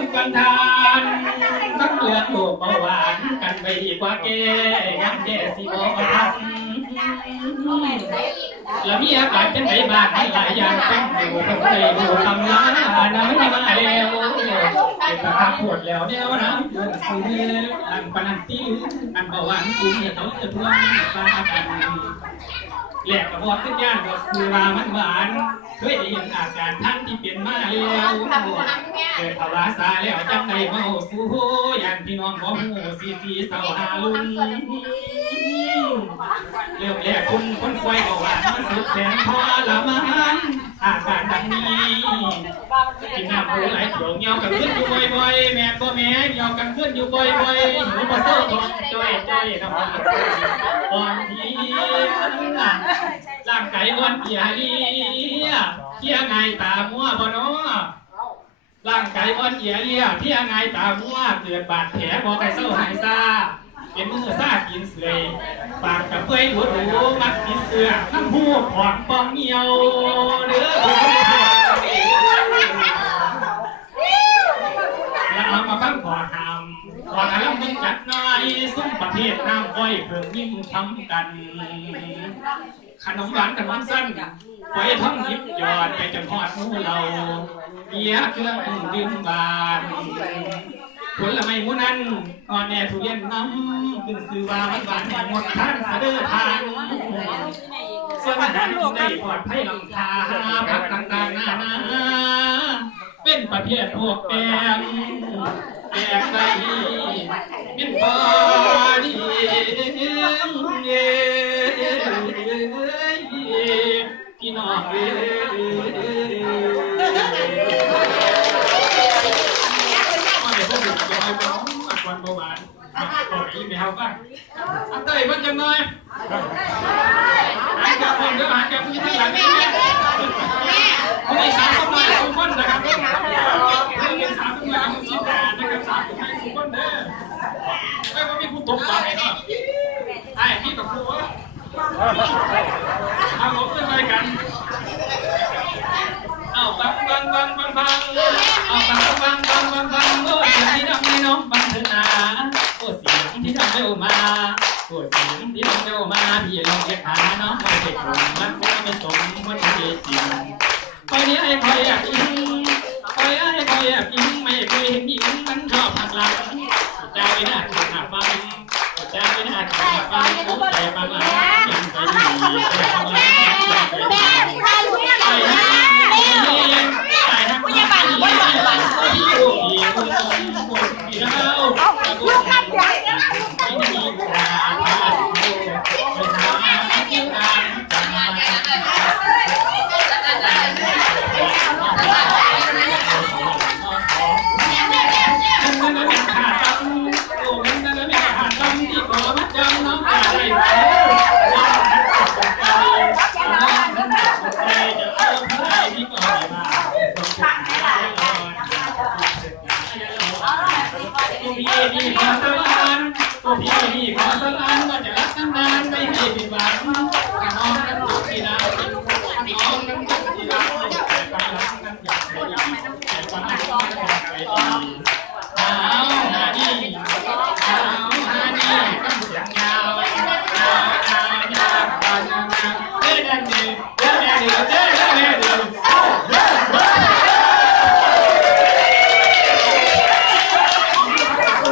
มกันทานทั้งเรื่องโลกเบาหวานกันไปดีกว่าแกยังแกสิบอกทันแล้วมีอาการจังไหนบ้างหลายอย่างเป็นอยู่คนใดดูตำราน้ำไม่มาแล้วเป็นตาขาปวดแล้วเนี่ยนะเดินซื้ออันปนันตีอันเบาหวานสูงเนี่ยเขาจะทวงฟ้ากันแหลกกระบอกขึ้นย่านก็คือว่ามันหวานเคยได้ยินอาการท่านที่เปลี่ยนมาแล้วเกิดภาวะซาแล้วจังใดเมาสู้อย่างพี่น้องของหูสีเสาหาลุนเรื่องแรกคนควายบอกว่ามันสุดแสนพอละมันอาการดังนี้กินน้ำปูไหลเขียวเงี้ยวกันขึ้นอยู่บ่อยๆแม่ก็แม่เงี้ยวกันขึ้นอยู่บ่อยๆหูมาเศร้าท้องจ้อยๆนะมันอ่อนพีร่างกายอ่อนเปียดีเที่ยไงตามัวบ่เนาะร่างกายอ่อนเปียเลี่ยเที่ยไงตามัวเกิดบาดแผลบอกให้เศร้าหายซาเป็นมือซากินเสยปากกับเปื่อยหัวหนูมักกินเสือน้ำหูขวางปองเงียวเนื้อหูแล้วเอามาฟังขอทำขอทำมึงจัดหน่อยซุ้มประเภทน้ำอ้อยเพิ่งยิ่งทำกันขนมหวานกับน้ำสั้นไว้ท่องยิบยอดไปจนทอดมูเราเบียร์เครื่องดื่มบานผลไม้มูนั้นอ่อนแอทุเรียนน้ำขึ้นคือว่ามันหวานแห่งหมดท่านเสด็จทางส่วนอาหารกินได้ปลอดภัยลำคาผักต่างๆนานาเป็นประเภทพวกแกงได้เป็นพอดีพี่น้องวันประมาณบอกอีเมลบ้างอันเตยมันจะน้อยหายจากคนเดี๋ยวหายจากที่ที่หลังนี่คนที่สามเข้ามาสุพรรณนะครับคนที่สามเข้ามาสุพรรณนะครับสามเข้ามาสุพรรณเด้อไม่ว่ามีผู้ตกปลาไหมเนาะไอ้พี่กับครูเอาลบด้วยกันเอาบังเอาบังโอ้เสียงที่ดังในน้องบังเถิดนาโอ้เสียงที่ดังเร็วมาโอ้เสียงที่ดังเร็วมาพี่ลองเก็บหาน้องไม่เก็บผมมันคงไม่สมคนที่จริงคอยนี้ไอ้คอยอยากกินคอยอยากกินไม่เคยเห็นหญิงมันชอบหักหลังใจไม่น่าขัดหักฟังใจไม่น่าขัดหักฟังใจบางหลังยังใจดีใจบางหลังผู้ใหญ่บ้านผู้ใหญ่บ้านลูกขับใหญ่พี่ขอสลานว่าจะรักนานไม่ให้ผิดหวังน้องนั้นดูที่ดาว